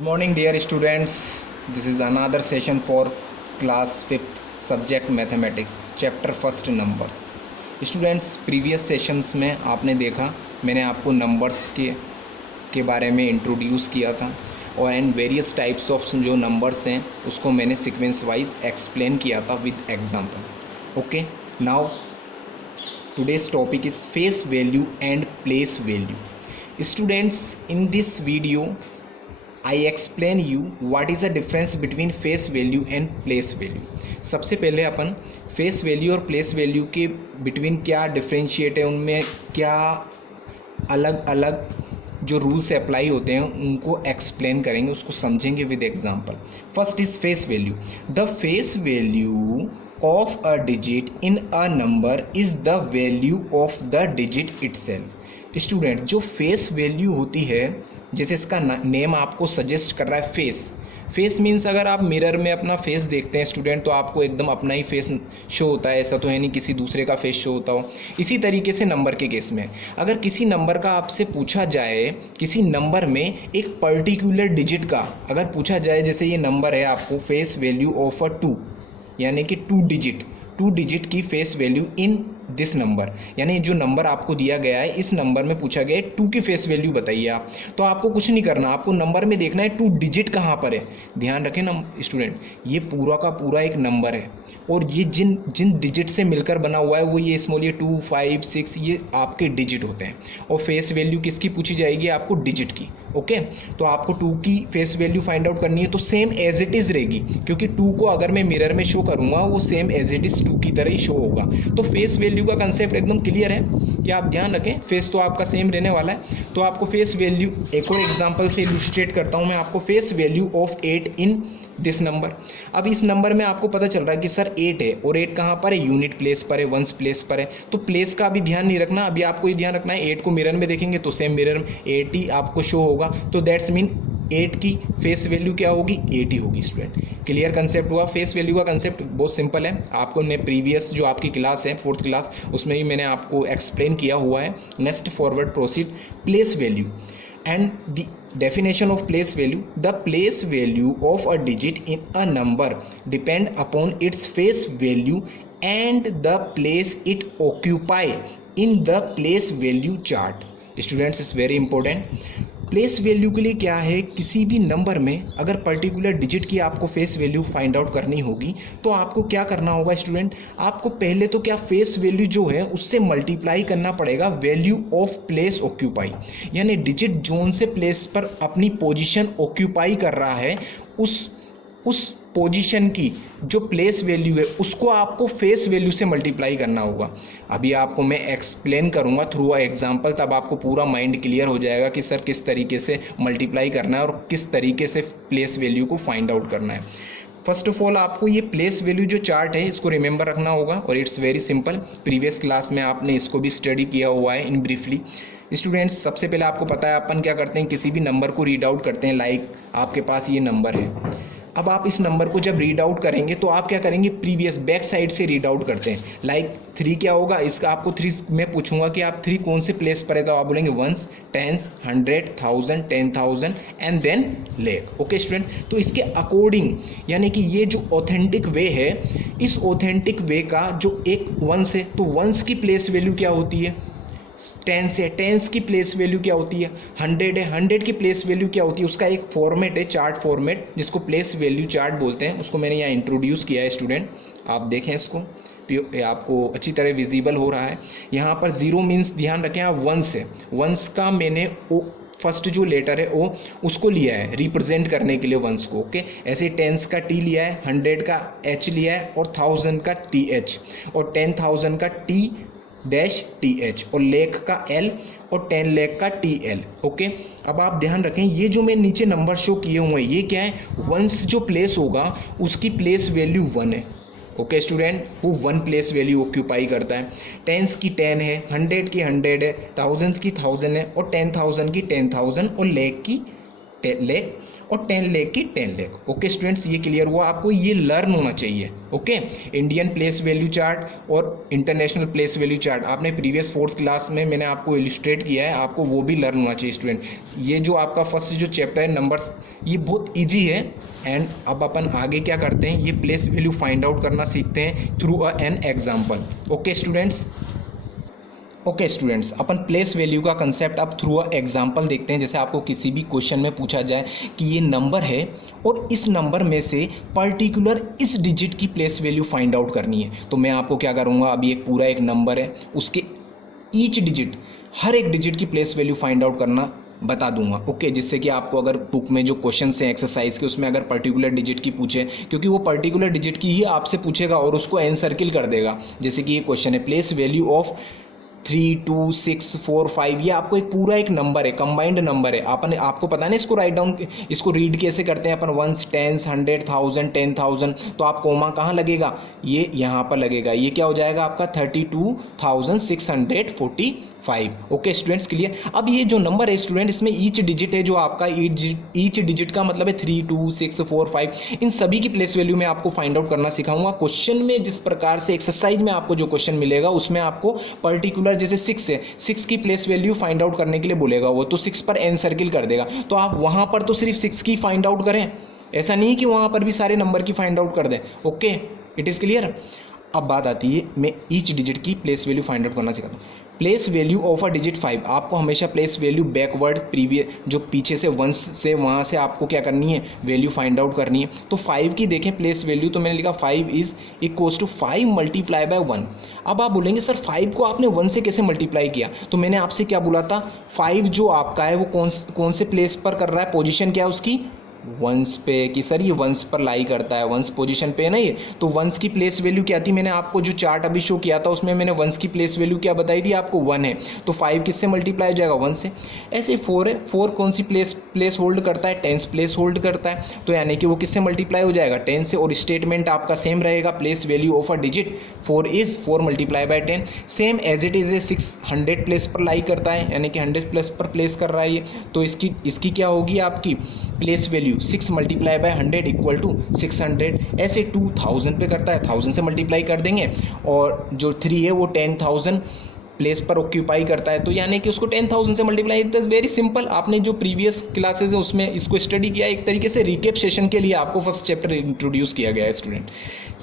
Good morning, dear students. This is another session for class 5th subject mathematics, chapter first numbers. Students, previous sessions में आपने देखा मैंने आपको numbers के बारे में इंट्रोड्यूस किया था और एंड वेरियस टाइप्स ऑफ जो नंबर्स हैं उसको मैंने सीक्वेंस वाइज एक्सप्लेन किया था with example. Okay, now today's topic is face value and place value. Students, in this video I explain you what is the difference between face value and place value. सबसे पहले अपन face value और place value के between क्या differentiate है, उनमें क्या अलग अलग जो रूल्स अप्लाई होते हैं उनको एक्सप्लेन करेंगे, उसको समझेंगे with example. First is face value. The face value of a digit in a number is the value of the digit itself. Student, जो फेस वैल्यू होती है, जैसे इसका नेम आपको सजेस्ट कर रहा है फेस. फेस मीन्स अगर आप मिरर में अपना फेस देखते हैं स्टूडेंट, तो आपको एकदम अपना ही फेस शो होता है, ऐसा तो है नहीं किसी दूसरे का फेस शो होता हो. इसी तरीके से नंबर के केस में अगर किसी नंबर का आपसे पूछा जाए, किसी नंबर में एक पर्टिकुलर डिजिट का अगर पूछा जाए, जैसे ये नंबर है, आपको फेस वैल्यू ऑफ अ 2 यानी कि 2 डिजिट की face value in this number, यानी जो नंबर आपको दिया गया है इस नंबर में पूछा गया है 2 की फेस वैल्यू बताइए आप. तो आपको कुछ नहीं करना, आपको नंबर में देखना है 2 डिजिट कहाँ पर है. ध्यान रखें ना स्टूडेंट, ये पूरा का पूरा एक नंबर है और ये जिन डिजिट से मिलकर बना हुआ है वो ये स्मॉल, ये 2, 5, 6 ये आपके डिजिट होते हैं. और फेस वैल्यू किसकी पूछी जाएगी? आपको डिजिट की. ओके, तो आपको 2 की फेस वैल्यू फाइंड आउट करनी है तो सेम एज इट इज़ रहेगी, क्योंकि 2 को अगर मैं मिरर में शो करूँगा वो सेम एज इट इज़ 2 की तरह ही शो होगा. तो फेस वैल्यू का कंसेप्ट एकदम क्लियर है कि आप ध्यान रखें, फेस तो आपका सेम रहने वाला है. तो आपको फेस वैल्यू एक और एग्जांपल से इलस्ट्रेट करता हूं मैं आपको. Face value of 8 in this number. अब इस नंबर में आपको पता चल रहा है कि सर 8 है और 8 कहाँ पर है? यूनिट प्लेस पर है, वंस प्लेस पर है. तो प्लेस का भी ध्यान नहीं रखना, अभी आपको ये ध्यान रखना है 8 को मिरर में देखेंगे तो सेम मिरर में 8 ही आपको शो होगा. तो दैट्स मीन 8 की फेस वैल्यू क्या होगी? 8 ही होगी. स्टूडेंट, क्लियर कंसेप्ट हुआ. फेस वैल्यू का कंसेप्ट बहुत सिंपल है, आपको ने प्रीवियस जो आपकी क्लास है 4th क्लास उसमें भी मैंने आपको एक्सप्लेन किया हुआ है. Next forward proceed. Place value and the definition of place value. The place value of a digit in a number depend upon its face value and the place it occupy in the place value chart. Students, is very important. Place value के लिए क्या है, किसी भी number में अगर particular digit की आपको फेस वैल्यू फाइंड आउट करनी होगी तो आपको क्या करना होगा स्टूडेंट? आपको पहले तो क्या फेस वैल्यू जो है उससे मल्टीप्लाई करना पड़ेगा वैल्यू ऑफ प्लेस ऑक्यूपाई, यानी डिजिट जोन से प्लेस पर अपनी पोजीशन ऑक्यूपाई कर रहा है उस पोजीशन की जो प्लेस वैल्यू है उसको आपको फेस वैल्यू से मल्टीप्लाई करना होगा. अभी आपको मैं एक्सप्लेन करूंगा थ्रू अ एग्जांपल, तब आपको पूरा माइंड क्लियर हो जाएगा कि सर किस तरीके से मल्टीप्लाई करना है और किस तरीके से प्लेस वैल्यू को फाइंड आउट करना है. फर्स्ट ऑफ ऑल आपको ये प्लेस वैल्यू जो चार्ट है इसको रिमेंबर रखना होगा और it's very simple. Previous class में आपने इसको भी स्टडी किया हुआ है इन ब्रीफली. स्टूडेंट्स, सबसे पहले आपको पता है अपन क्या करते हैं, किसी भी नंबर को रीड आउट करते हैं. लाइक आपके पास ये नंबर है, अब आप इस नंबर को जब रीड आउट करेंगे तो आप क्या करेंगे? प्रीवियस बैक साइड से रीड आउट करते हैं. लाइक 3 क्या होगा, इसका आपको 3 मैं पूछूंगा कि आप 3 कौन से प्लेस पर है, तो आप बोलेंगे 1s, 10s, 100, 1000, 10,000 and then lakh. Okay student, तो इसके अकॉर्डिंग यानी कि ये जो ऑथेंटिक वे है, इस ऑथेंटिक वे का जो एक 1s है तो 1s की प्लेस वैल्यू क्या होती है? 10 है, 10 की प्लेस वैल्यू क्या होती है? 100 है, 100 की प्लेस वैल्यू क्या होती है? उसका एक फॉर्मेट है, चार्ट फॉर्मेट, जिसको प्लेस वैल्यू चार्ट बोलते हैं. उसको मैंने यहाँ इंट्रोड्यूस किया है स्टूडेंट, आप देखें इसको, आपको अच्छी तरह विजिबल हो रहा है. यहाँ पर 0 मीन्स ध्यान रखें आप 1 है, 1 का मैंने फर्स्ट जो लेटर है ओ उसको लिया है रिप्रेजेंट करने के लिए 1 को. ओके, ऐसे 10 का T लिया है, 100 का H लिया है और 1000 का TH और 10,000 का T-TH और लेक का L और 10 लेक का TL. ओके, अब आप ध्यान रखें ये जो मैं नीचे नंबर शो किए हुए हैं ये क्या है? 1s जो प्लेस होगा उसकी प्लेस वैल्यू 1 है. ओके स्टूडेंट, वो 1 प्लेस वैल्यू ऑक्यूपाई करता है. 10s की 10 है, 100 की 100 है, 1000s की 1000 है और 10,000 की 10,000 और लेक की और 10 लाख की 10 लाख। ओके स्टूडेंट्स, ये क्लियर हुआ? आपको ये लर्न होना चाहिए। Okay, Indian place value chart और इंटरनेशनल प्लेस वैल्यू चार्ट आपने प्रीवियस 4th क्लास में मैंने आपको इलिस्ट्रेट किया है, आपको वो भी लर्न होना चाहिए स्टूडेंट। ये जो आपका फर्स्ट जो चैप्टर है नंबर्स, ये बहुत ईजी है। एंड अब अपन आगे क्या करते हैं, ये प्लेस वैल्यू फाइंड आउट करना सीखते हैं through an example. Okay students, upon place value का कंसेप्ट अब थ्रू अ एग्जाम्पल देखते हैं। जैसे आपको किसी भी क्वेश्चन में पूछा जाए कि ये नंबर है और इस नंबर में से पर्टिकुलर इस डिजिट की प्लेस वैल्यू फाइंड आउट करनी है, तो मैं आपको क्या करूँगा, अभी एक पूरा एक नंबर है, उसके ईच डिजिट, हर एक डिजिट की प्लेस वैल्यू फाइंड आउट करना बता दूंगा। ओके, जिससे कि आपको अगर बुक में जो क्वेश्चन हैं एक्सरसाइज के, उसमें अगर पर्टिकुलर डिजिट की पूछे, क्योंकि वो पर्टिकुलर डिजिट की ही आपसे पूछेगा और उसको एन सर्किल कर देगा। जैसे कि ये क्वेश्चन है, प्लेस वैल्यू ऑफ 3, 2, 6, 4, 5, ये आपको एक पूरा एक नंबर है, कंबाइंड नंबर है। आपको पता है ना इसको राइट डाउन, इसको रीड कैसे करते हैं अपन, 1s, 10s, 100, 1000, 10,000, तो आप कोमा कहाँ लगेगा, ये यहाँ पर लगेगा। ये क्या हो जाएगा आपका 32,645। Okay students, clear? अब ये जो नंबर है स्टूडेंट, इसमें ईच डिजिट है जो आपका, ईच डिजिट का मतलब है 3, 2, 6, 4, 5, इन सभी की प्लेस वैल्यू मैं आपको फाइंड आउट करना सिखाऊंगा। क्वेश्चन में जिस प्रकार से एक्सरसाइज में आपको जो क्वेश्चन मिलेगा उसमें आपको पर्टिकुलर, जैसे 6 है, 6 की प्लेस वैल्यू फाइंड आउट करने के लिए बोलेगा वो, तो 6 पर एन सर्किल कर देगा, तो आप वहां पर तो सिर्फ 6 की फाइंड आउट करें, ऐसा नहीं कि वहां पर भी सारे नंबर की फाइंड आउट कर दें। Okay, it is clear? अब बात आती है, मैं ईच डिजिट की प्लेस वैल्यू फाइंड आउट करना सिखाता हूँ। Place value of a digit 5, आपको हमेशा प्लेस वैल्यू बैकवर्ड, प्रीवियस जो पीछे से 1 से वहाँ से आपको क्या करनी है, वैल्यू फाइंड आउट करनी है। तो 5 की देखें प्लेस वैल्यू, तो मैंने लिखा 5 is equals to 5 multiply by 1। अब आप बोलेंगे सर 5 को आपने 1 से कैसे मल्टीप्लाई किया, तो मैंने आपसे क्या बोला था, 5 जो आपका है वो कौन से प्लेस पर कर रहा है, पोजिशन क्या है उसकी, वंस पे, कि सर ये वंस पर लाई करता है, वंस पोजीशन पे है ना ये, तो वंस की प्लेस वैल्यू क्या थी, मैंने आपको जो चार्ट अभी शो किया था उसमें मैंने वंस की प्लेस वैल्यू क्या बताई थी आपको, 1 है, तो 5 किससे मल्टीप्लाई हो जाएगा, 1 से। ऐसे 4 है, 4 कौन सी प्लेस होल्ड करता है, 10 प्लेस होल्ड करता है, तो यानी कि वो किससे मल्टीप्लाई हो जाएगा, 10 से। और स्टेटमेंट आपका सेम रहेगा, place value of a digit 4 is 4 multiply by 10, same as it is a 6 100 place पर लाई करता है, यानी कि 100 प्लेस पर प्लेस कर रहा है ये, तो इसकी क्या होगी आपकी place value, 6 multiply by 100 equal to 600। ऐसे 2000 पे करता है, 1000 से मल्टीप्लाई कर देंगे, और जो 3 है वो 10,000 प्लेस पर ऑक्यूपाई करता है, तो यानी कि उसको 10,000 से multiply. It is very simple, आपने जो प्रीवियस क्लासेस है उसमें इसको स्टडी किया, एक तरीके से रिकेप सेशन के लिए आपको फर्स्ट चैप्टर इंट्रोड्यूस किया गया है student.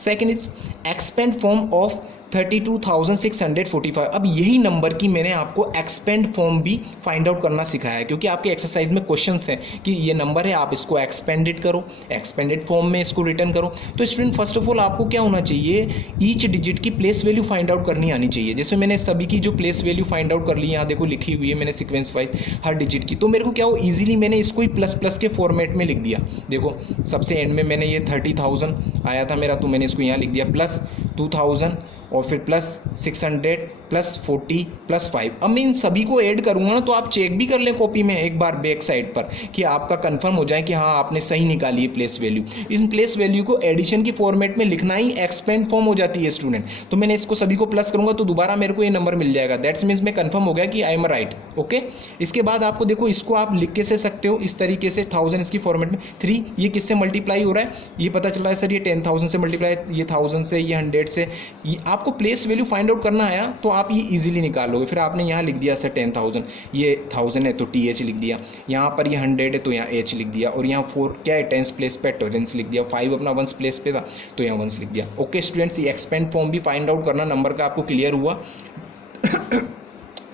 Second is expand form of 32,645। अब यही नंबर की मैंने आपको एक्सपेंड फॉर्म भी फाइंड आउट करना सिखाया है, क्योंकि आपके एक्सरसाइज में क्वेश्चंस हैं कि ये नंबर है, आप इसको एक्सपेंडेड करो, एक्सपेंडेड फॉर्म में इसको रिटर्न करो। तो स्टूडेंट फर्स्ट ऑफ ऑल आपको क्या होना चाहिए, ईच डिजिट की प्लेस वैल्यू फाइंड आउट करनी आनी चाहिए। जैसे मैंने सभी की जो प्लेस वैल्यू फाइंड आउट कर ली, यहाँ देखो लिखी हुई है मैंने सीक्वेंस वाइज हर डिजिट की, तो मेरे को क्या हो ईजिली मैंने इसको ही प्लस प्लस के फॉर्मेट में लिख दिया। देखो सबसे एंड में मैंने ये 30,000 आया था मेरा, तो मैंने इसको यहाँ लिख दिया प्लस 2000 और फिर प्लस 600 प्लस 40 प्लस 5। अब मैं इन सभी को ऐड करूंगा ना, तो आप चेक भी कर लें कॉपी में एक बार बैक साइड पर कि आपका कंफर्म हो जाए कि हाँ आपने सही निकाली है place value. In place value को एडिशन की फॉर्मेट में लिखना ही एक्सपेंड फॉर्म हो जाती है स्टूडेंट। तो मैंने इसको सभी को प्लस करूंगा तो दोबारा मेरे को ये नंबर मिल जाएगा, दैट्स मीन्स मैं कंफर्म हो गया कि आई एम राइट। ओके, इसके बाद आपको देखो इसको आप लिख के से सकते हो इस तरीके से, 1000 इसकी फॉर्मेट में, 3 ये किससे मल्टीप्लाई हो रहा है, ये पता चल रहा है सर ये 10,000 से मल्टीप्लाई, ये 1000 से, ये 100 से। ये आपको प्लेस वैल्यू फाइंड आउट करना आया तो आप ये इजीली निकालोगे। फिर आपने यहाँ लिख दिया सर 10,000, ये 1000 है तो TH लिख दिया, यहाँ पर ये 100 है तो यहाँ H लिख दिया, और यहाँ 4 क्या है 10 प्लेस पे 10 लिख दिया, 5 अपना 1 प्लेस पे था तो यहाँ 1 लिख दिया। ओके स्टूडेंट्स, ये एक्सपेंड फॉर्म भी फाइंड आउट करना नंबर का आपको क्लियर हुआ।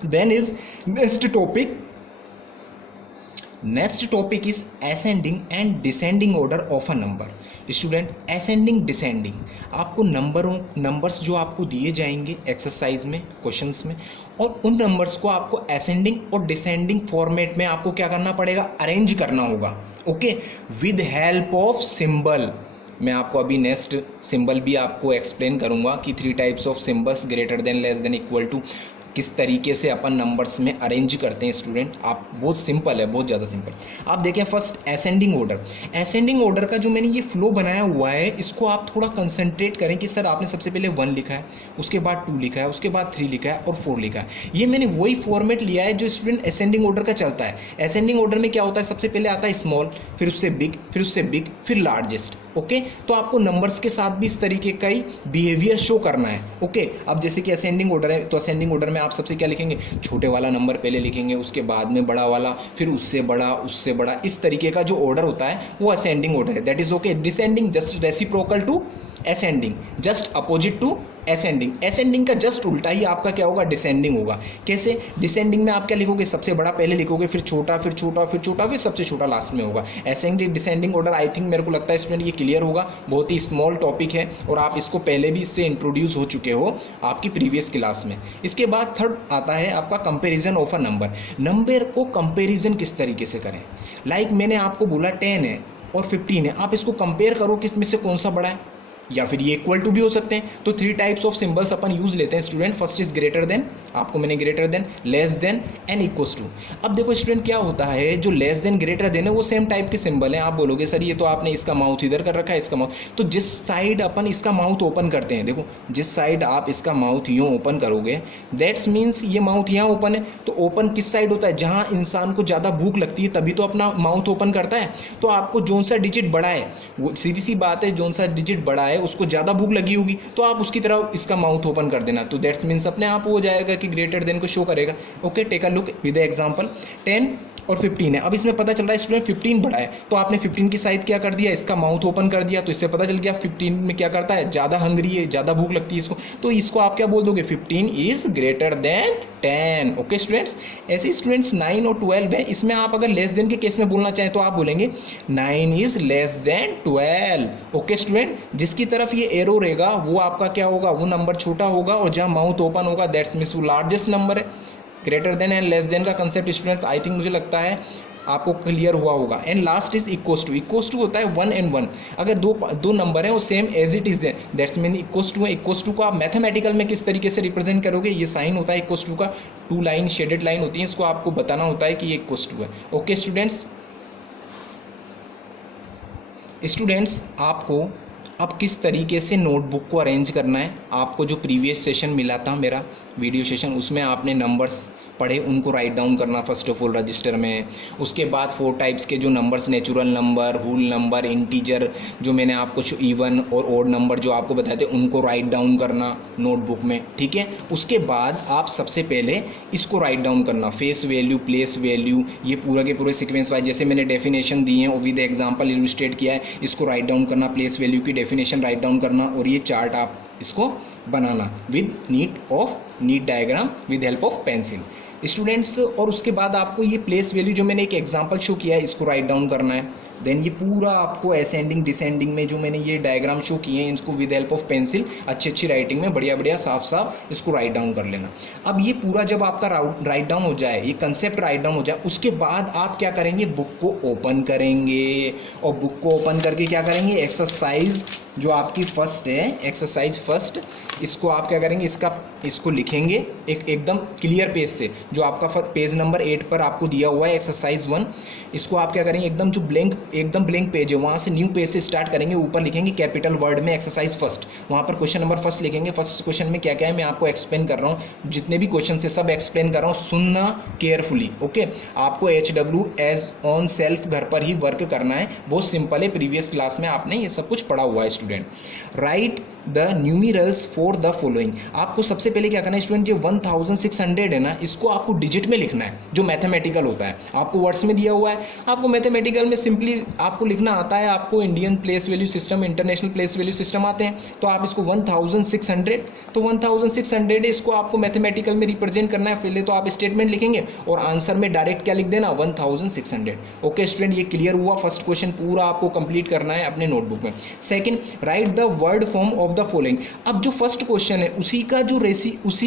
Then is next topic is ascending and descending order of a number. Student ascending descending, आपको नंबर्स जो आपको दिए जाएंगे एक्सरसाइज में, क्वेश्चंस में, और उन नंबर्स को आपको असेंडिंग और डिसेंडिंग फॉर्मेट में आपको क्या करना पड़ेगा, अरेंज करना होगा। Okay, with help of symbol. मैं आपको अभी नेक्स्ट सिंबल भी आपको एक्सप्लेन करूंगा कि 3 types of symbols, greater than, less than, equal to, किस तरीके से अपन नंबर्स में अरेंज करते हैं स्टूडेंट। आप बहुत सिंपल है, बहुत ज़्यादा सिंपल। आप देखें first ascending order. Ascending order का जो मैंने ये फ्लो बनाया हुआ है, इसको आप थोड़ा कंसंट्रेट करें कि सर आपने सबसे पहले 1 लिखा है, उसके बाद 2 लिखा है, उसके बाद 3 लिखा है और 4 लिखा है। ये मैंने वही फॉर्मेट लिया है जो स्टूडेंट असेंडिंग ऑर्डर का चलता है। असेंडिंग ऑर्डर में क्या होता है, सबसे पहले आता है स्मॉल, फिर उससे बिग, फिर उससे बिग, फिर लार्जेस्ट। ओके, तो आपको नंबर्स के साथ भी इस तरीके का ही बिहेवियर शो करना है। ओके, अब जैसे कि असेंडिंग ऑर्डर है, तो असेंडिंग ऑर्डर में आप सबसे क्या लिखेंगे, छोटे वाला नंबर पहले लिखेंगे, उसके बाद में बड़ा वाला, फिर उससे बड़ा, उससे बड़ा। इस तरीके का जो ऑर्डर होता है वो असेंडिंग ऑर्डर है। That is okay. Descending just reciprocal to ascending, just opposite to ascending. Ascending का जस्ट उल्टा ही आपका क्या होगा, डिसेंडिंग होगा। कैसे, डिसेंडिंग में आप क्या लिखोगे, सबसे बड़ा पहले लिखोगे, फिर छोटा, फिर छोटा, फिर छोटा, फिर सबसे छोटा लास्ट में होगा। Ascending descending order, I think मेरे को लगता है स्टूडेंट ये क्लियर होगा। बहुत ही स्मॉल टॉपिक है और आप इसको पहले भी इससे इंट्रोड्यूस हो चुके हो आपकी प्रीवियस क्लास में। इसके बाद थर्ड आता है आपका comparison of a number. Number को कंपेरिजन किस तरीके से करें। लाइक मैंने आपको बोला 10 है और 15 है, आप इसको कंपेयर करो कि इसमें से कौन सा बड़ा है, या फिर ये इक्वल टू भी हो सकते हैं। तो 3 टाइप्स ऑफ सिंबल्स अपन यूज लेते हैं student. First is greater than, आपको मैंने greater than, less than and equals to. अब देखो स्टूडेंट क्या होता है, जो लेस देन ग्रेटर देन है वो सेम टाइप के सिंबल हैं। आप बोलोगे सर ये तो आपने इसका माउथ इधर कर रखा है, इसका माउथ, तो जिस साइड अपन इसका माउथ ओपन करते हैं, देखो जिस साइड आप इसका माउथ यूँ ओपन करोगे, दैट्स मीन्स ये माउथ यहाँ ओपन है। तो ओपन किस साइड होता है, जहाँ इंसान को ज़्यादा भूख लगती है तभी तो अपना माउथ ओपन करता है। तो आपको जोन सा डिजिट बड़ा है, वो सीधी सी बात है, जोन सा डिजिट बड़ा है उसको ज़्यादा भूख लगी होगी, तो आप उसकी तरह इसका माउथ ओपन कर देना। तो दैट्स मीन्स अपने आप हो जाएगा कि ग्रेटर देन को शो करेगा। Okay, take a look with example. 10 और 15 है। अब इसमें पता चल रहा है स्टूडेंट 15 बड़ा है, तो आपने 15 की साइड क्या कर दिया, इसका माउथ ओपन कर दिया। तो इससे पता चल गया 15 में क्या करता है, ज़्यादा हंग्री है, ज़्यादा भूख लगती है इसको। तो इसको आप क्या बोल दोगे, 15 is greater then 10। Okay students, ऐसे स्टूडेंट्स 9 और 12 है, इसमें आप अगर लेस देन के केस में बोलना चाहें तो आप बोलेंगे 9 is less than 12। Okay student, जिसकी तरफ ये एरो रहेगा वो आपका क्या होगा, वो नंबर छोटा होगा, और जहाँ माउथ ओपन होगा दैट्स मीन्स वो लार्जेस्ट नंबर है। Greater than and less than का कंसेप्ट स्टूडेंट्स आई थिंक मुझे लगता है आपको क्लियर हुआ होगा। And last is equals to. Equals to होता है 1 and 1। अगर दो नंबर हैं वो सेम एज इट इज है, दैट्स मीन इक्वल्स टू है। इक्वल्स टू को आप मैथमेटिकल में किस तरीके से रिप्रेजेंट करोगे, ये साइन होता है इक्वल्स टू का, 2 लाइन शेडेड लाइन होती है, इसको आपको बताना होता है कि ये इक्वल्स टू है। ओके स्टूडेंट्स आपको अब किस तरीके से नोटबुक को अरेंज करना है, आपको जो प्रीवियस सेशन मिला था मेरा वीडियो सेशन, उसमें आपने नंबर्स पढ़े, उनको राइट डाउन करना फर्स्ट ऑफ ऑल रजिस्टर में। उसके बाद 4 टाइप्स के जो numbers, natural number, whole number, integer, जो मैंने आपको इवन और ओड नंबर जो आपको बताए थे उनको राइट डाउन करना नोटबुक में, ठीक है। उसके बाद आप सबसे पहले इसको राइट डाउन करना, फेस वैल्यू, प्लेस वैल्यू, ये पूरा के पूरे सीक्वेंस वाइज जैसे मैंने डेफिनेशन दी है और विद एग्जाम्पल इलस्ट्रेट किया है, इसको राइट डाउन करना, प्लेस वैल्यू की डेफिनेशन राइट डाउन करना, और ये चार्ट आप इसको बनाना with neat diagram with help of pencil students. और उसके बाद आपको ये प्लेस वैल्यू जो मैंने एक एग्जांपल शो किया है इसको राइट डाउन करना है। देन ये पूरा आपको असेंडिंग डिसेंडिंग में जो मैंने ये डायग्राम शो किए हैं इसको विद हेल्प ऑफ पेंसिल अच्छी राइटिंग में बढ़िया साफ इसको राइट डाउन कर लेना। अब ये पूरा जब आपका राइट डाउन हो जाए, ये कंसेप्ट राइट डाउन हो जाए, उसके बाद आप क्या करेंगे, बुक को ओपन करेंगे, और बुक को ओपन करके क्या करेंगे, एक्सरसाइज जो आपकी फर्स्ट है, एक्सरसाइज फर्स्ट, इसको आप क्या करेंगे, इसको लिखेंगे एकदम क्लियर पेज से, जो आपका पेज नंबर 8 पर आपको दिया हुआ है एक्सरसाइज 1। इसको आप क्या करेंगे, एकदम जो एकदम ब्लैंक पेज है वहाँ से न्यू पेज से स्टार्ट करेंगे, ऊपर लिखेंगे कैपिटल वर्ड में एक्सरसाइज फर्स्ट, वहाँ पर क्वेश्चन नंबर फर्स्ट लिखेंगे। फर्स्ट क्वेश्चन में क्या क्या है मैं आपको एक्सप्लेन कर रहा हूँ, जितने भी क्वेश्चन है सब एक्सप्लेन कर रहा हूँ, सुनना केयरफुली। ओके, आपको HW एज ऑन सेल्फ घर पर ही वर्क करना है, बहुत सिंपल है, प्रीवियस क्लास में आपने ये सब कुछ पढ़ा हुआ है student. Right the numerals for the following. आपको सबसे पहले क्या करना है स्टूडेंट, जो 1600 है ना, इसको आपको डिजिट में लिखना है, जो मैथमेटिकल होता है आपको वर्ड्स में दिया हुआ है। आपको मैथमेटिकल में सिंपली आपको लिखना आता है, आपको Indian place value system, international place value system आते हैं, तो आप इसको 1600, तो 1600 इसको आपको मैथमेटिकल में रिप्रेजेंट करना है। पहले तो आप स्टेटमेंट लिखेंगे और आंसर में डायरेक्ट क्या लिख देना, 1600। ओके स्टूडेंट, ये क्लियर हुआ, फर्स्ट क्वेश्चन पूरा आपको कंप्लीट करना है अपने नोटबुक में। Second, right the word form of the following. अब जो फर्स्ट क्वेश्चन है उसी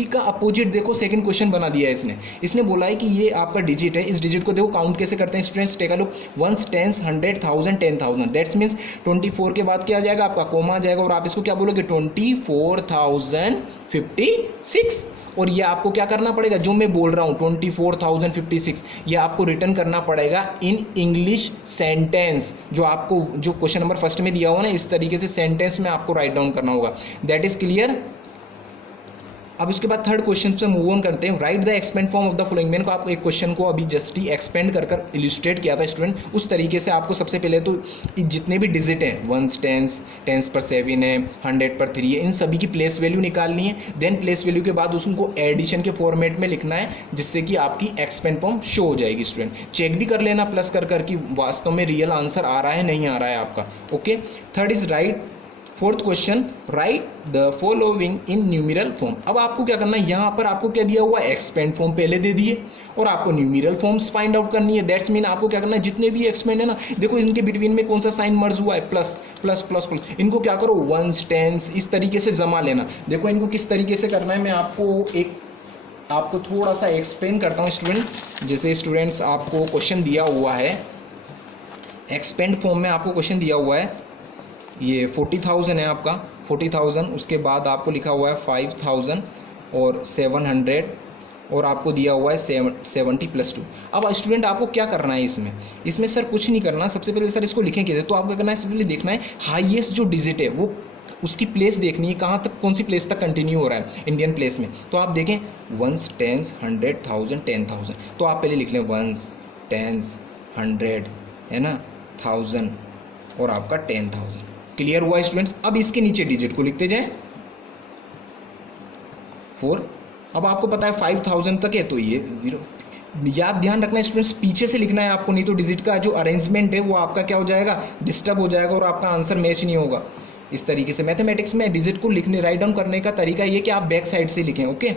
का अपोजिट देखो सेकंड क्वेश्चन बना दिया है इसने बोला है कि ये आपका डिजिट है, इस डिजिट को देखो काउंट कैसे करते हैं students, take a look, 1s 10s 100 1000 10,000, that's means 24 के बाद क्या आ जाएगा, आपका कोमा आ जाएगा और आप इसको क्या बोलोगे, 24,056। और ये आपको क्या करना पड़ेगा, जो मैं बोल रहा हूँ 24,056, ये आपको रिटर्न करना पड़ेगा इन इंग्लिश सेंटेंस। जो आपको जो क्वेश्चन नंबर फर्स्ट में दिया हुआ ना, इस तरीके से सेंटेंस में आपको राइट डाउन करना होगा। That is clear. अब उसके बाद थर्ड क्वेश्चन से मूव ऑन करते हैं। Right the expand form of the following. मैंने को आपको एक क्वेश्चन को अभी जस्ट ही एक्सपेंड कर इल्यूस्ट्रेट किया था स्टूडेंट, उस तरीके से आपको सबसे पहले तो जितने भी डिजिट हैं, वंस, टेंस पर 7 है, 100 पर 3 है, इन सभी की प्लेस वैल्यू निकालनी है। देन प्लेस वैल्यू के बाद उसको एडिशन के फॉर्मेट में लिखना है, जिससे कि आपकी एक्सपेंड फॉर्म शो हो जाएगी। स्टूडेंट चेक भी कर लेना प्लस कर कि वास्तव में रियल आंसर आ रहा है नहीं आ रहा है आपका। Okay, third is right. Fourth question, right the following in numeral form. अब आपको क्या करना है, यहाँ पर आपको क्या दिया हुआ है, एक्सपेंड फॉर्म पहले दे दिए और आपको न्यूमेरल फॉर्म्स फाइंड आउट करनी है। दैट्स मीन आपको क्या करना है, जितने भी एक्सपेंड है ना, देखो इनके बिटवीन में कौन सा साइन मर्ज हुआ है, प्लस प्लस प्लस प्लस, इनको क्या करो, वंस, टेंस, इस तरीके से जमा लेना। देखो इनको किस तरीके से करना है, मैं आपको थोड़ा सा एक्सप्लेन करता हूँ स्टूडेंट। जैसे स्टूडेंट्स आपको क्वेश्चन दिया हुआ है, एक्सपेंड फॉर्म में आपको क्वेश्चन दिया हुआ है, ये 40,000 है आपका, 40,000, उसके बाद आपको लिखा हुआ है 5,000 और 700 और आपको दिया हुआ है 70 + 2। अब स्टूडेंट आपको क्या करना है इसमें सर कुछ नहीं करना। सबसे पहले सर इसको लिखें कैसे, तो आपको क्या करना है, सबसे पहले देखना है हाईएस्ट जो डिजिट है वो उसकी प्लेस देखनी है, कहाँ तक, कौन सी प्लेस तक कंटिन्यू हो रहा है इंडियन प्लेस में। तो आप देखें वंस, टेंस, 100, 1000, 10,000, तो आप पहले लिख लें वंस, टेंस, 100 है ना, 1000 और आपका 10,000। क्लियर हुआ स्टूडेंट्स। अब इसके नीचे डिजिट को लिखते जाएं, 4। अब आपको पता है 5,000 तक है तो ये 0। याद ध्यान रखना है स्टूडेंट्स, पीछे से लिखना है आपको, नहीं तो डिजिट का जो अरेंजमेंट है वो आपका क्या हो जाएगा, डिस्टर्ब हो जाएगा और आपका आंसर मैच नहीं होगा। इस तरीके से मैथमेटिक्स में डिजिट को लिखने, राइट डाउन करने का तरीका ये कि आप बैक साइड से लिखें। ओके,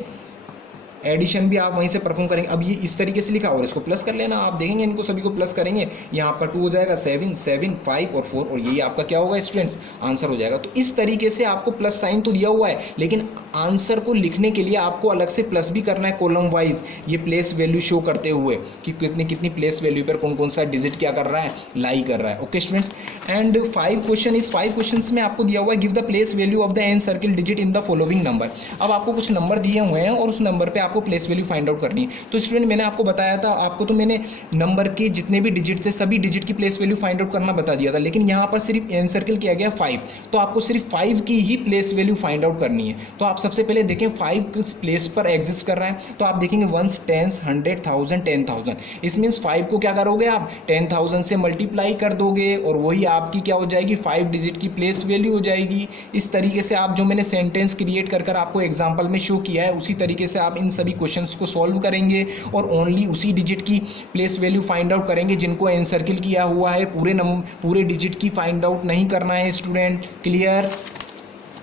एडिशन भी आप वहीं से परफॉर्म करेंगे। अब ये इस तरीके से लिखा और इसको प्लस कर लेना, आप देखेंगे इनको सभी को प्लस करेंगे, यहाँ आपका 2 हो जाएगा, 7, 7, 5 और 4 और यही आपका क्या होगा स्टूडेंट्स, आंसर हो जाएगा। तो इस तरीके से आपको प्लस साइन तो दिया हुआ है, लेकिन आंसर को लिखने के लिए आपको अलग से प्लस भी करना है कॉलम वाइज, ये प्लेस वैल्यू शो करते हुए कि कितनी प्लेस वैल्यू पर कौन कौन सा डिजिट क्या कर रहा है, लाई कर रहा है। ओके स्टूडेंट्स, एंड 5 क्वेश्चन में आपको दिया हुआ है give the place value of the encircle digit in the following number. अब आपको कुछ नंबर दिए हुए हैं और उस नंबर पर आपको प्लेस वैल्यू फाइंड आउट करनी है। तो स्टूडेंट मैंने आपको बताया था, आपको तो मैंने नंबर के जितने भी डिजिट थे सभी डिजिट की प्लेस वैल्यू फाइंड आउट करना बता दिया था, लेकिन यहाँ पर सिर्फ एन सर्किल किया गया 5, तो आपको सिर्फ 5 की ही प्लेस वैल्यू फाइंड आउट करनी है। तो आप सबसे पहले देखें 5 किस प्लेस पर एग्जिस्ट कर रहा है, तो आप देखेंगे वंस, टेंस, 100, 1000, 10,000। इस मीन्स 5 को क्या करोगे आप 10,000 से मल्टीप्लाई कर दोगे और वही आपकी क्या हो जाएगी, 5 डिजिट की प्लेस वैल्यू हो जाएगी। इस तरीके से आप जो मैंने सेंटेंस क्रिएट कर आपको एग्जाम्पल में शो किया है, उसी तरीके से आप इन सभी क्वेश्चंस को सॉल्व करेंगे और ओनली उसी डिजिट की प्लेस वैल्यू फाइंड आउट करेंगे जिनको एन सर्किल किया हुआ है। पूरे डिजिट की फाइंड आउट नहीं करना है student. Clear.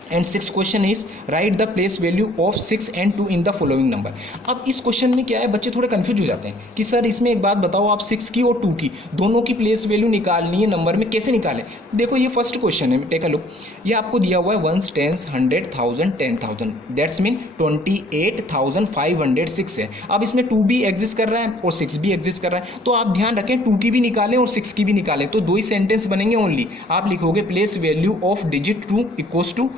And 6 question is right the place value of 6 and 2 in the following number. अब इस क्वेश्चन में क्या है, बच्चे थोड़े कंफ्यूज हो जाते हैं कि सर इसमें एक बात बताओ, आप 6 की और 2 की दोनों की प्लेस वैल्यू निकालनी है नंबर में, कैसे निकालें। देखो ये फर्स्ट क्वेश्चन है, टेक अ लुक। ये आपको दिया हुआ है वंस, टेंस, 100, 1000, 10,000, दैट्स मीन 28,506 है। अब इसमें 2 भी एग्जिस्ट कर रहा है और 6 भी एग्जिस्ट कर रहा है, तो आप ध्यान रखें 2 की भी निकालें और 6 की भी निकालें, तो 2 ही सेंटेंस बनेंगे ओनली। आप लिखोगे place value of digit 2 equals to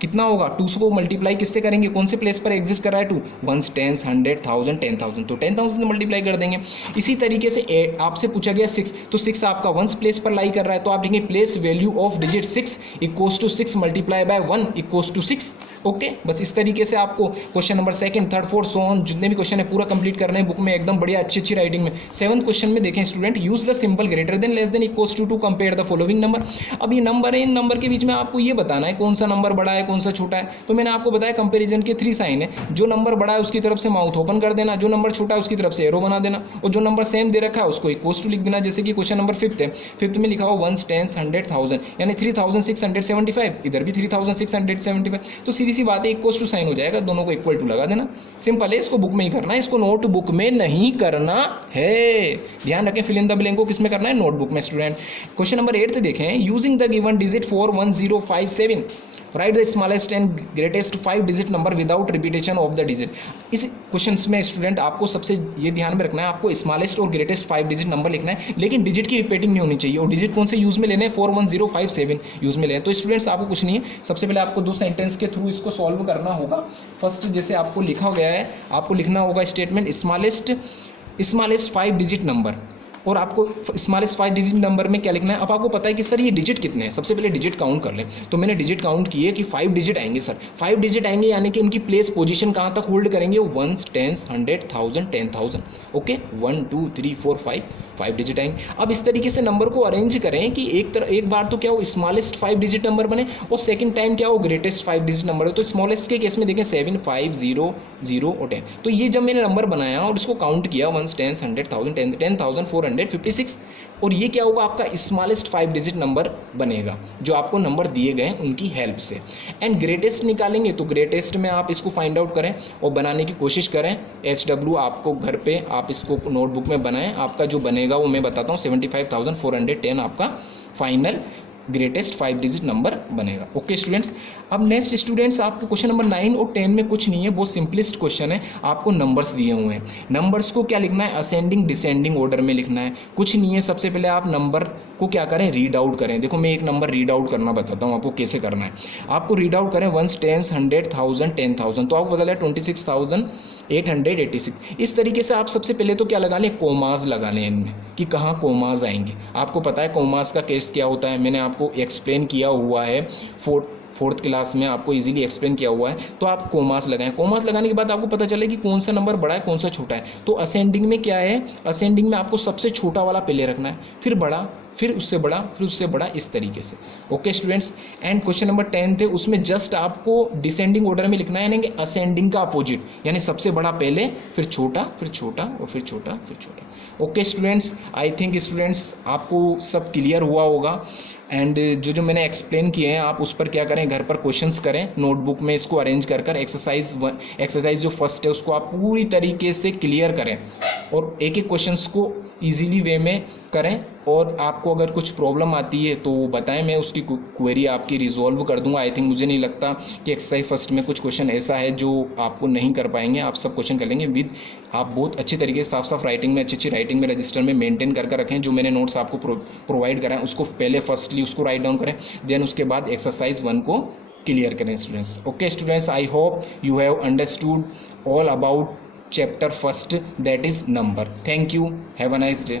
कितना होगा, 2 को मल्टीप्लाई किससे करेंगे, कौन से प्लेस पर एग्जिस्ट कर रहा है 2, वंस, टेंस, 100, 1000, 10,000, तो 10,000 से मल्टीप्लाई कर देंगे। इसी तरीके से आपसे पूछा गया 6, तो 6 आपका वंस प्लेस पर लाई कर रहा है, तो आप लिखेंगे place value of digit 6 equals to 6 multiply by 1 equals to 6। Okay, बस इस तरीके से आपको question number 2nd, 3rd, 4th so on जितने भी क्वेश्चन है पूरा कंप्लीट करना है बुक में, एकदम बढ़िया अच्छी राइटिंग में। 7th क्वेश्चन में देखें student, use the symbol greater than, less than, equals to compare the following number. अब ये नंबर है, इन नंबर के बीच में आपको ये बताना है कौन सा नंबर बड़ा है कौन सा छोटा है। तो मैंने आपको बताया कंपैरिजन के 3 साइन है, जो नंबर बड़ा है उसकी तरफ से माउथ ओपन कर देना, जो नंबर छोटा है उसकी तरफ से एरो बना देना, और जो नंबर सेम दे रखा है उसको इक्वल्स टू लिख देना। जैसे कि क्वेश्चन नंबर 5th है, 5th में लिखा हो वंस, टेंस, 100, 1000, यानी 3675, इधर भी 3675, तो सीधी सी बात है इक्वल्स टू साइन हो जाएगा, दोनों को इक्वल टू लगा देना। सिंपल है, इसको बुक में ही करना है, इसको नोटबुक में नहीं करना है। ध्यान रखें, फिल इन द ब्लैंक को किसमें करना है, नोटबुक में स्टूडेंट। क्वेश्चन नंबर 8 देखें, using the given digit 41057 right the smallest and greatest 5 digit number without repetition of the digit. इस क्वेश्चन में स्टूडेंट आपको सबसे ये ध्यान में रखना है, आपको स्मॉलेस्ट और ग्रेटेस्ट 5 डिजिट नंबर लिखना है, लेकिन डिजिट की रिपीटिंग नहीं होनी चाहिए। और डिजिट कौन से यूज में लेने हैं, 41057 यूज में लेने। तो स्टूडेंट्स आपको कुछ नहीं है, सबसे पहले आपको 2 सेंटेंस के थ्रू इसको सॉल्व करना होगा। फर्स्ट जैसे आपको लिखा गया है, आपको लिखना होगा स्टेटमेंट स्मॉलेस्ट 5 डिजिट नंबर, और आपको स्मॉलेस्ट 5 डिजिट नंबर में क्या लिखना है। अब आपको पता है कि सर ये डिजिट कितने हैं, सबसे पहले डिजिट काउंट कर लें। तो मैंने डिजिट काउंट किए कि 5 डिजिट आएंगे सर, 5 डिजिट आएंगे, यानी कि उनकी प्लेस पोजीशन कहाँ तक होल्ड करेंगे, 1 10 100 1000 10,000। ओके, 1 2 3 4 5 डिजिट आएंगे। अब इस तरीके से नंबर को अरेंज करें कि एक बार तो क्या हो स्मॉलेस्ट 5 डिजिट नंबर बने, और सेकंड टाइम क्या हो ग्रेटेस्ट 5 डिजिट नंबर हो। तो स्मॉलेस्ट के केस में देखें 7 5 0 0 और 10। तो ये जब मैंने नंबर बनाया और इसको काउंट किया 1 10 100 1000 10,456, और ये क्या होगा आपका स्मॉलेस्ट 5 डिजिट नंबर बनेगा जो आपको नंबर दिए गए उनकी हेल्प से। एंड ग्रेटेस्ट निकालेंगे, तो ग्रेटेस्ट में आप इसको फाइंड आउट करें और बनाने की कोशिश करें। SW आपको घर पे आप इसको नोटबुक में बनाएं, आपका जो बनेगा वो मैं बताता हूँ 75,410 आपका फाइनल ग्रेटेस्ट 5 डिजिट नंबर बनेगा। ओके स्टूडेंट्स, अब नेक्स्ट स्टूडेंट्स आपको क्वेश्चन नंबर 9 और 10 में कुछ नहीं है, बहुत सिंपलेस्ट क्वेश्चन है। आपको नंबर्स दिए हुए हैं, नंबर्स को क्या लिखना है, असेंडिंग डिसेंडिंग ऑर्डर में लिखना है, कुछ नहीं है। सबसे पहले आप नंबर को क्या करें, रीड आउट करें। देखो मैं एक नंबर रीड आउट करना बताता हूँ आपको कैसे करना है। आपको रीड आउट करें 1 10 100 1000 10,000, तो आपको बता 26,886। इस तरीके से आप सबसे पहले तो क्या लगा लें, कोमाज लगा लें इनमें कि कहाँ कोमाज आएंगे। आपको पता है कोमाज का केस क्या होता है, मैंने आपको एक्सप्लेन किया हुआ है, फोर्थ क्लास में आपको इजीली एक्सप्लेन किया हुआ है। तो आप कोमास लगाएं, कोमास लगाने के बाद आपको पता चले कि कौन सा नंबर बड़ा है कौन सा छोटा है। तो असेंडिंग में क्या है, असेंडिंग में आपको सबसे छोटा वाला पहले रखना है, फिर बड़ा, फिर उससे बड़ा, फिर उससे बड़ा, इस तरीके से। Okay students, and question number 10 थे, उसमें जस्ट आपको डिसेंडिंग ऑर्डर में लिखना है, यानी कि असेंडिंग का अपोजिट, यानी सबसे बड़ा पहले, फिर छोटा, फिर छोटा, और फिर छोटा, फिर छोटा। Okay students, I think students आपको सब क्लियर हुआ होगा। एंड जो मैंने एक्सप्लेन किए हैं आप उस पर क्या करें, घर पर क्वेश्चंस करें, नोटबुक में इसको अरेंज कर एक्सरसाइज जो फर्स्ट है उसको आप पूरी तरीके से क्लियर करें, और एक एक क्वेश्चंस को इजीली वे में करें। और आपको अगर कुछ प्रॉब्लम आती है तो बताएं, मैं उसकी क्वेरी आपकी रिजॉल्व कर दूंगा। आई थिंक मुझे नहीं लगता कि एक्सरसाइज फर्स्ट में कुछ क्वेश्चन ऐसा है जो आपको नहीं कर पाएंगे, आप सब क्वेश्चन कर लेंगे विद आप बहुत अच्छी तरीके से साफ राइटिंग में, अच्छी राइटिंग में रजिस्टर में मेंटेन कर रखें। जो मैंने नोट्स आपको प्रोवाइड कराएं उसको पहले फर्स्टली उसको राइट डाउन करें, देन उसके बाद एक्सरसाइज 1 को क्लियर करें students. Okay students, I hope you have understood all about chapter first, that is number. Thank you, have a nice day.